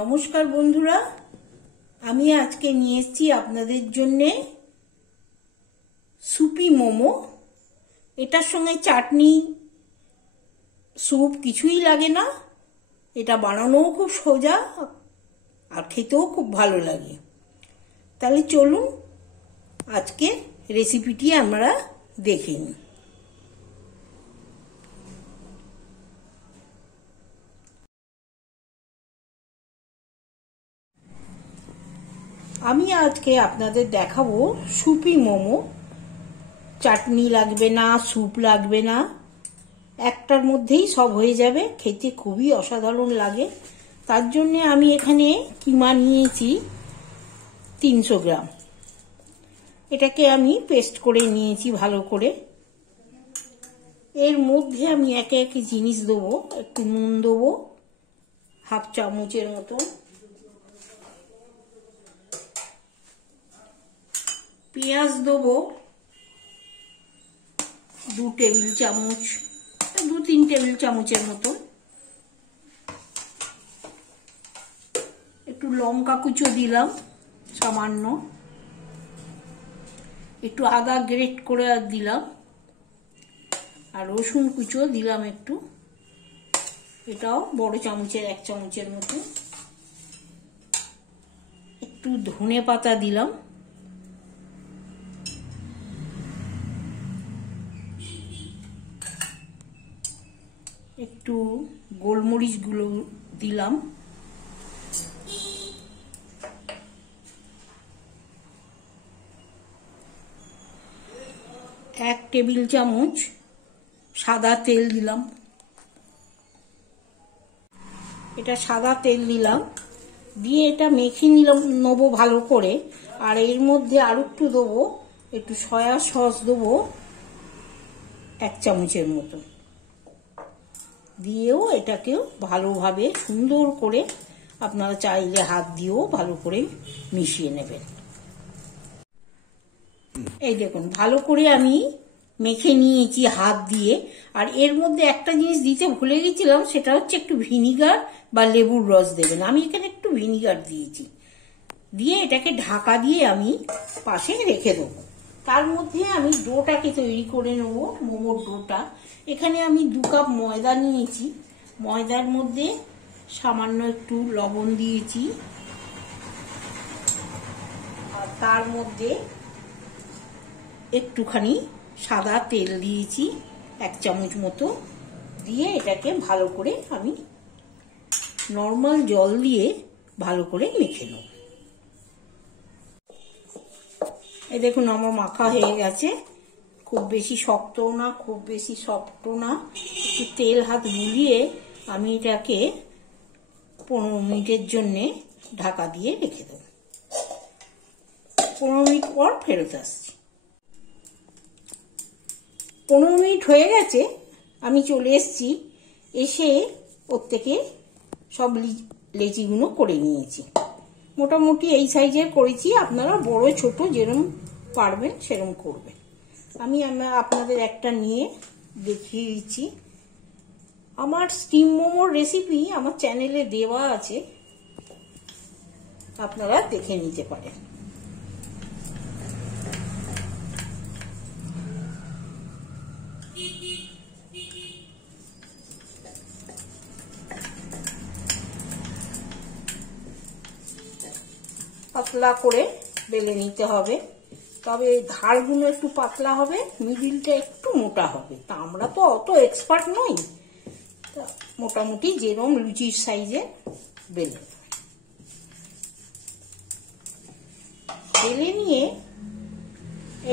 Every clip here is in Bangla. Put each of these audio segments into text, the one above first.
নমস্কার বন্ধুরা, আমি আজকে নিয়ে এসেছি আপনাদের জন্যে সুপি মোমো। এটার সঙ্গে চাটনি, স্যুপ কিছুই লাগে না। এটা বানানোও খুব সোজা আর খেতেও খুব ভালো লাগে। তাহলে চলুন আজকে রেসিপিটি আমরা দেখে নিই। আমি আজকে আপনাদের দেখাবো সুপি মোমো। চাটনি লাগবে না, স্যুপ লাগবে না, একটার মধ্যেই সব হয়ে যাবে। খেতে খুবই অসাধারণ লাগে। তার জন্য আমি এখানে কিমা নিয়েছি 300 গ্রাম। এটাকে আমি পেস্ট করে নিয়েছি ভালো করে। এর মধ্যে আমি একে একে জিনিস দেবো। একটু নুন দেবো হাফ চামচের মতো, পেঁয়াজ দেবো 2 টেবিল চামচ, 2-3 টেবিল চামচের মতো। একটু লঙ্কা কুচো দিলাম সামান্য, একটু আদা গ্রেট করে দিলাম, আর রসুন কুচো দিলাম একটু, এটাও বড় চামচের 1 চামচের মতো। একটু ধনে পাতা দিলাম, একটু গোলমরিচ গুলো দিলাম, এক টেবিল চামচ সাদা তেল দিলাম। এটা সাদা তেল দিলাম, দিয়ে এটা মেখে নেবো ভালো করে। আর এর মধ্যে আর একটু দেবো, একটু সয়া সস দেবো 1 চামচের মতো। দিয়েও এটাকেও ভালোভাবে সুন্দর করে আপনারা চাইলে হাত দিয়েও ভালো করে মিশিয়ে নেবেন। এই দেখুন ভালো করে আমি মেখে নিয়েছি হাত দিয়ে। আর এর মধ্যে একটা জিনিস দিতে ভুলে গেছিলাম, সেটা হচ্ছে একটু ভিনিগার বা লেবুর রস দেবেন। আমি এখানে একটু ভিনিগার দিয়েছি। দিয়ে এটাকে ঢাকা দিয়ে আমি পাশে রেখে দেবো। তার মধ্যে আমি ডোটাকে তৈরি করে নেব, মোমোর ডোটা। এখানে আমি 2 কাপ ময়দা নিয়েছি। ময়দার মধ্যে সামান্য একটু লবণ দিয়েছি, আর তার মধ্যে একটুখানি সাদা তেল দিয়েছি 1 চামচ মতো। দিয়ে এটাকে ভালো করে আমি নর্মাল জল দিয়ে ভালো করে মেখে নেব। এই দেখুন আমার মাখা হয়ে গেছে। খুব বেশি শক্তও না, খুব বেশি সফটও না। একটু তেল হাত বুলিয়ে আমি এটাকে 15 মিনিটের জন্যে ঢাকা দিয়ে রেখে দেব। 15 মিনিট পর ফেরত আসছি। 15 মিনিট হয়ে গেছে, আমি চলে এসেছি। এসে ওর থেকে সব লেচিগুলো করে নিয়েছি। মোটামুটি এই সাইজের করেছি। আপনারা বড় ছোট যেরকম পারবেন সেরকম করবেন। আমি আপনাদের একটা নিয়ে দেখিয়ে দিচ্ছি। আমার স্টিম মোমোর রেসিপি আমার চ্যানেলে দেওয়া আছে, আপনারা দেখে নিতে পারেন। পাতলা করে বেলে নিতে হবে, তবে ধারগুলো একটু পাতলা হবে, মিডিলটা একটু মোটা হবে। তা আমরা তো অত এক্সপার্ট নই, মোটামুটি যেরকম লুচির সাইজে বেলে নিয়ে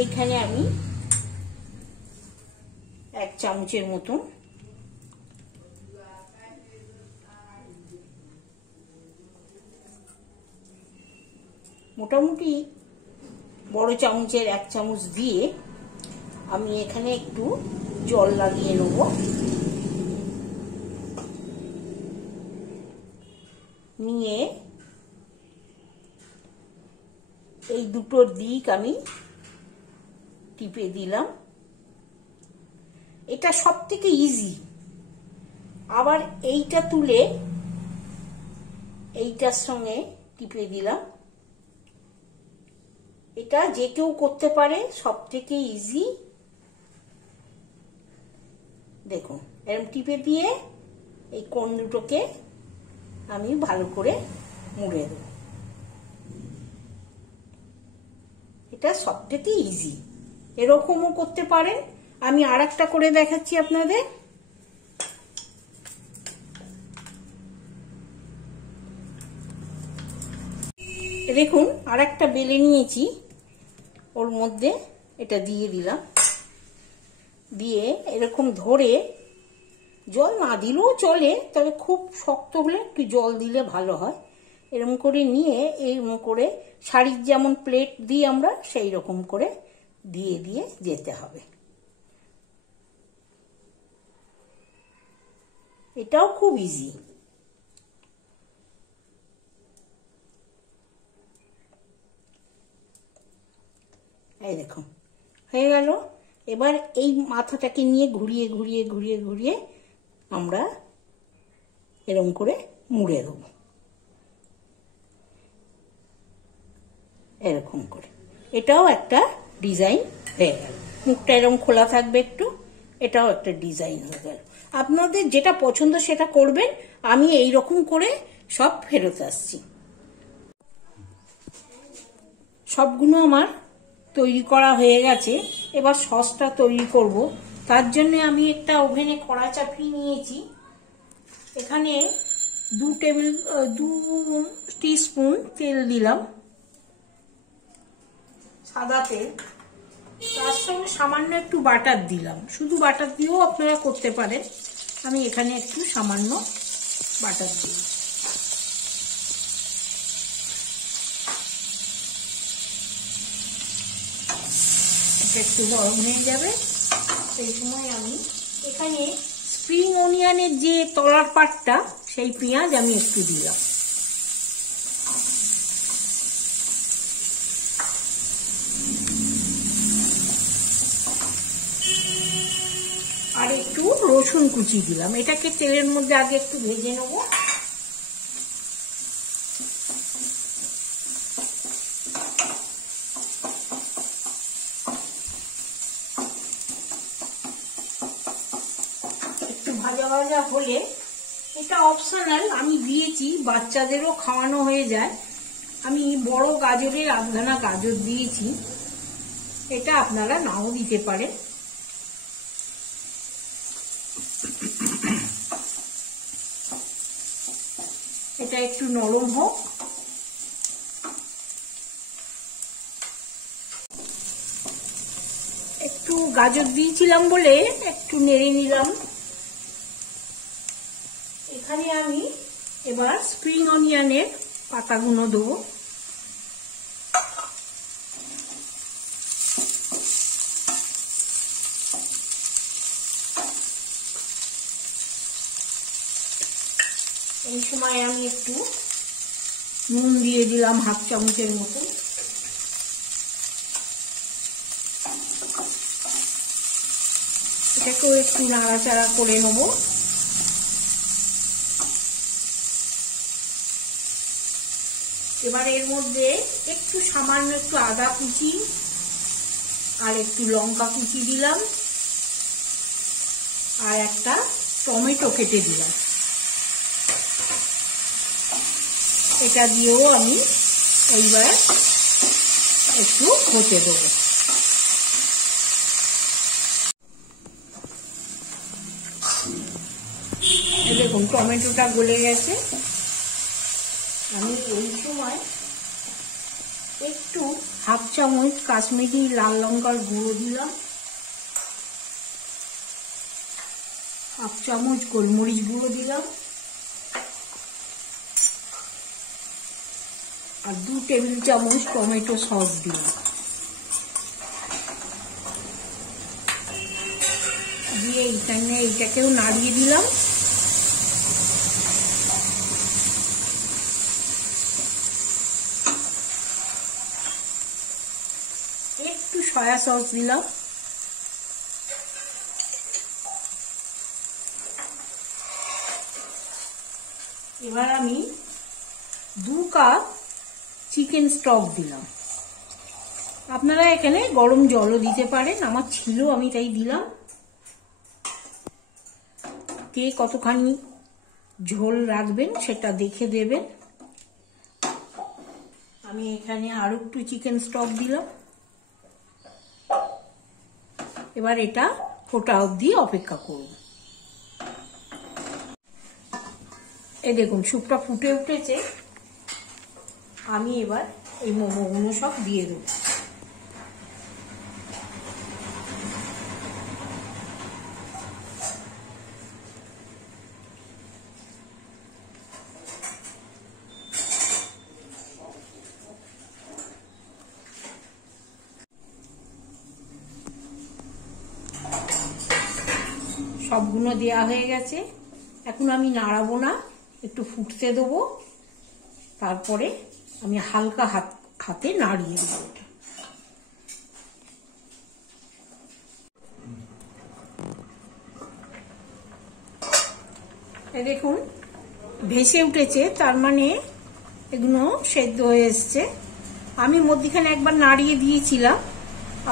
এইখানে আমি 1 চামচের মতো মোটামুটি বড় চামচের 1 চামচ দিয়ে আমি এখানে একটু জল লাগিয়ে নেব। নিয়ে এই দুটোর দিক আমি টিপে দিলাম। এটা সব থেকে ইজি। আবার এইটা তুলে এইটার সঙ্গে টিপে দিলাম। এটা যে কেউ করতে পারে, সব থেকে ইজি। দেখুন এরকম টিপে দিয়ে এই কোণ দুটোকে আমি ভালো করে মুড়ে দেব। এটা সব থেকে ইজি, এরকমও করতে পারেন। আমি আর একটা করে দেখাচ্ছি আপনাদের। দেখুন আর একটা বেলে নিয়েছি, ওর মধ্যে এটা দিয়ে দিলাম, দিয়ে এরকম ধরে, জল না দিলেও চলে, তবে খুব শক্ত হলে একটু জল দিলে ভালো হয়। এরকম করে নিয়ে এরকম করে শাড়ির যেমন প্লেট দিই আমরা, সেই রকম করে দিয়ে দিয়ে যেতে হবে। এটাও খুব ইজি। এই দেখুন হয়ে গেল। এবার এই মাথাটাকে নিয়ে ঘুরিয়ে ঘুরিয়ে ঘুরিয়ে ঘুরিয়ে আমরা এরকম করে মুড়ে দেবো, এরকম করে। এটাও একটা ডিজাইন হয়ে গেল। মুখটা এরকম খোলা থাকবে একটু, এটাও একটা ডিজাইন হয়ে গেল। আপনাদের যেটা পছন্দ সেটা করবেন। আমি এই রকম করে সব ফেরত আসছি। সবগুলো আমার তৈরি করা হয়ে গেছে। এবার সসটা তৈরি করব। তার জন্য আমি একটা ওভেনে কড়া চাপিয়ে নিয়েছি। এখানে 2 টিস্পুন তেল দিলাম, সাদা তেল। তার সঙ্গে সামান্য একটু বাটার দিলাম। শুধু বাটার দিয়েও আপনারা করতে পারেন, আমি এখানে একটু সামান্য বাটার দিই। এটা একটু গরম হয়ে যাবে, সেই সময় আমি এখানে স্প্রিং অনিয়নের যে তলার পাটটা, সেই পেঁয়াজ আমি একটু দিলাম। আর একটু রসুন কুচি দিলাম। এটাকে তেলের মধ্যে আগে একটু ভেজে নেব। একটু ভাজা ভাজা হলে, এটা অপশনাল, আমি দিয়েছি, বাচ্চাদেরও খাওয়ানো হয়ে যায়। আমি বড় গাজরের আধখানা গাজর দিয়েছি, এটা আপনারা নাও দিতে পারেন। এটা একটু নরম হোক। একটু গাজর দিয়েছিলাম বলে একটু নেড়ে নিলাম। এখানে আমি এবার স্প্রিং অনিয়নের পাতাগুলো দেবো। এই সময় আমি একটু নুন দিয়ে দিলাম, 1/2 চামচের মতো। এটাকেও একটু নাড়াচাড়া করে নেব। এবার এর মধ্যে একটু সামান্য একটু আদা কুচি আর একটু লঙ্কা কুচি দিলাম, আর একটা টমেটো কেটে দিলাম। এটা দিয়েও আমি এইবার একটু হতে দেবো। দেখুন টমেটোটা গলে গেছে। আমি ওই সময় একটু 1/2 চামচ কাশ্মীরি লাল লঙ্কার গুঁড়ো দিলাম, 1/2 চামচ গোলমরিচ গুঁড়ো দিলাম, আর 2 টেবিল চামচ টমেটো সস দিলাম। দিয়ে এইটাকেও নাড়িয়ে দিলাম। একটু সয়া সস দিলাম। এবার আমি 2 কাপ চিকেন স্টক দিলাম। আপনারা এখানে গরম জলও দিতে পারেন, আমার ছিল আমি তাই দিলাম। কে কতখানি ঝোল রাখবেন সেটা দেখে দেবেন। আমি এখানে আরো একটু চিকেন স্টক দিলাম। এবার এটা ফোটা অবধি অপেক্ষা করুন। এই দেখুন স্যুপটা ফুটে উঠেছে। আমি এবার এই মোমোগুলো সব দিয়ে দেব। সবগুলো দেয়া হয়ে গেছে। এখন আমি নাড়াবো না, একটু ফুটতে দেবো, তারপরে আমি হালকা হাতে নাড়িয়ে দেবো। দেখুন ভেসে উঠেছে, তার মানে এগুলো সেদ্ধ হয়ে এসছে। আমি মধ্যখানে একবার নাড়িয়ে দিয়েছিলাম,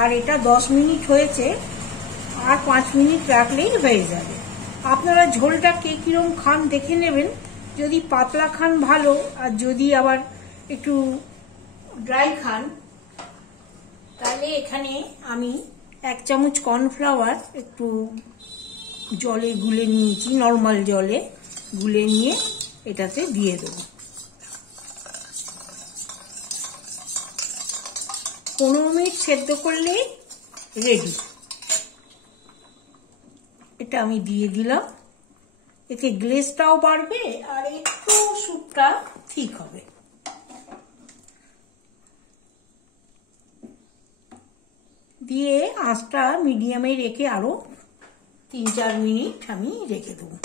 আর এটা 10 মিনিট হয়েছে, আর 5 মিনিট রাখলেই হয়ে যাবে। আপনারা ঝোলটা কে কিরম খান দেখে নেবেন। যদি পাতলা খান ভালো, আর যদি আবার একটু ড্রাই খান তাহলে এখানে আমি 1 চামচ কর্নফ্লাওয়ার একটু জলে গুলে নিয়েছি, নর্মাল জলে গুলে নিয়ে এটাতে দিয়ে দেব। 15 মিনিট সেদ্ধ করলেই রেডি। এটা আমি দিয়ে দিলাম। এতে গ্লেজটাও বাড়বে আর একটু স্যুপটা ঠিক হবে। দিয়ে আঁচটা মিডিয়ামে রেখে আরো 3-4 মিনিট আমি রেখে দেবো।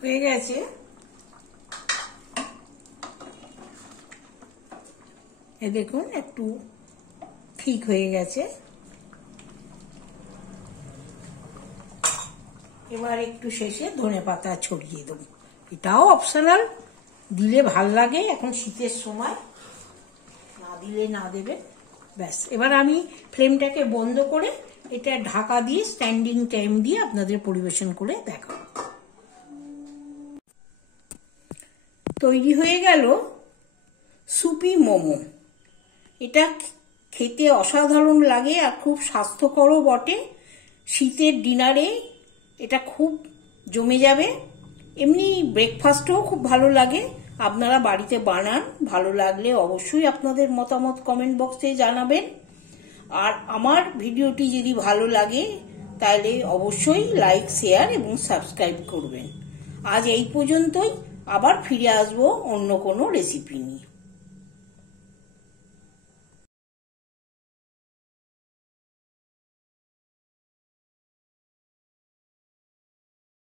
হয়ে গেছে। এ দেখুন একটু ঠিক হয়ে গেছে। এবার একটু শেষে ধনেপাতা ছড়িয়ে দেবো। এটাও অপশনাল, দিলে ভাল লাগে এখন শীতের সময়, না দিলে না দেবে। ব্যাস, এবার আমি ফ্লেমটাকে বন্ধ করে এটা ঢাকা দিয়ে স্ট্যান্ডিং টাইম দিয়ে আপনাদের পরিবেশন করে দেখাবো। তৈরি হয়ে গেল সুপি মোমো। এটা খেতে অসাধারণ লাগে আর খুব স্বাস্থ্যকরও বটে। শীতের ডিনারে এটা খুব জমে যাবে। এমনি ব্রেকফাস্টেও খুব ভালো লাগে। আপনারা বাড়িতে বানান, ভালো লাগলে অবশ্যই আপনাদের মতামত কমেন্ট বক্সে জানাবেন। আর আমার ভিডিওটি যদি ভালো লাগে তাহলে অবশ্যই লাইক, শেয়ার এবং সাবস্ক্রাইব করবেন। আজ এই পর্যন্তই, আবার ফিরে আসবো অন্য কোনো রেসিপি নিয়ে।